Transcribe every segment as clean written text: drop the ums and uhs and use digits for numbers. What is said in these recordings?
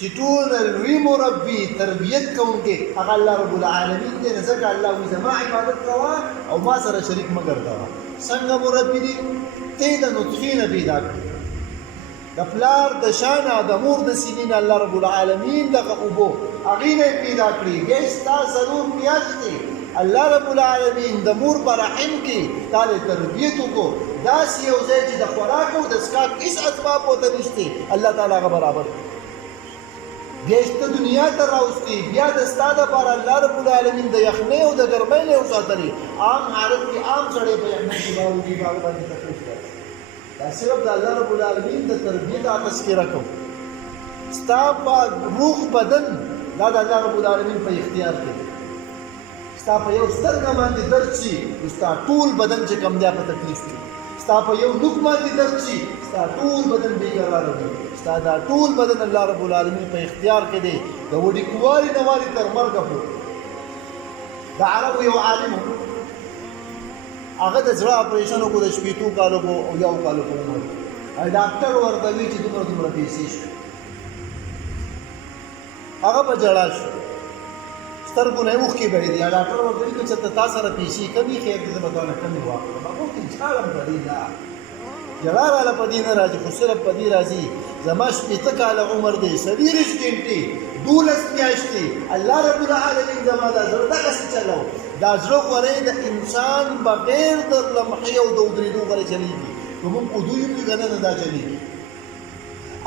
چې ټول لوی مربي تربیت کوونکی هغه الله رب العالمین دی. ځکه الله وایي زما عبادت کوه او ما سره شریک مه ګرځوه. څنګه مربي دی؟ ته د نطفې نه پیدا کړې، د پلار د شانه د مور د سینې نه الله رب العالمین دغه اوبو هغې نه پیدا کړي. بیا ستا څلور میاشتې الله رب العالمین د مور په رحم کې تا د تربیت وکړو. داسې یو ځای چې د خوراک او د څښاک هېڅ اسباب ورته نشته، الله تعالی هغه برابر کړي. بیا یې ته دنیا ته راوستي، بیا د ستا دپاره الله رب العالمین د یخنۍ او د ګرمۍ نه وساتلې. عام حالت کې عام سړی په یخنۍ کې به وږي به هغه باندې تکلیف کوي. دا صرف د الله رب العالمین د تربیت تذکره کوم. ستا په روح بدن دا د الله رب العالمین په اختیار کې دی. ستا په یو سترګه باندې درد شي نو ستا ټول بدن چې کوم دی په تکلیف کې. ستا په یو نوک باندې درد شي ستا ټول بدن بېقراره وي. ستا دا ټول بدن الله رب العالمین په اختیار کې دی، د وړوکوالي نه والي تر مرګه پورې. د عربو یو عالم هغه د زړه اپریشن وکړو د 15 کالو په او 1 کالو په عمر. ډاکټر ورته وایي چې دومره پیسې شو. هغه په ژړا شو، سترګو نه یې اوښکې بهېدې. ډاکټر ورته وایي چې تا سره پیسې کمې خیر دې زه به تا نه کمې واخلم. هغه ورته ژاړم په دې نه، ژړا راله په دې نه راځي، خو صرف په دې راځي زما 15 کاله عمر دی، 24 ګنټې 12 میاشتې الله رب العالمین زما دا زړه دغسې چلو. دا زړه غوری د انسان بغیر د لمحې او د ودرېدو غوری چلېږي. که موږ اودو یو که نه دا چلېږي.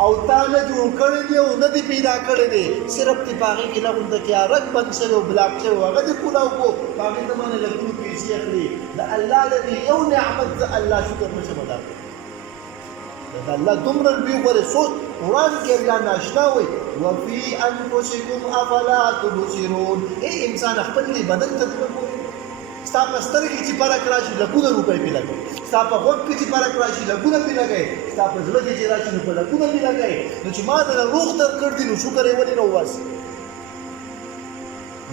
او تا نه جوړ کړی دی او نه دې پیدا کړی دی، صرف دې په هغې کې لغونده کې رګ بند شوی او بلاک شوی، هغه دې کولاو کړو، په هغې ته باندې لکونو پیسې اخلي. د الله د دې یو نعمت زه الله شکر نشم ادا کړی. د الله دومره لوی غوره سوچ قرآن کې الله ناشنا وایي وفي انفسکم افلا تبصرون. ای انسان خپل دې بدن ته وګورئ. ستا په سترګې چې فرق راشي لکونه روپۍ پې لګوئ، ستا په غوږ کې چې فرق راشي لګونه پې لګئ، ستا په زړه کې چې راشي نو په لګونه پې لګئ. نو چې ما دله روغ درکړ دي نو شکر یې ولې نه وباسي؟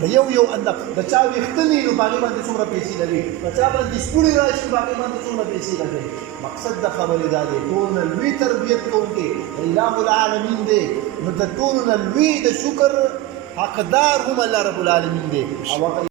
د یو اندک د چا ویښته وي نو په هغې باندې څومره پیسې لګوي، په چا باندې سپوڼې راشي په هغې باندې څومره پیسې لګوي. مقصد د خبرې دا دی ټول نه لوی تربیت کوونکی الله العالمین دی. نو د ټولو نه لوی د شکر حقدار هم الله رب العالمین دی.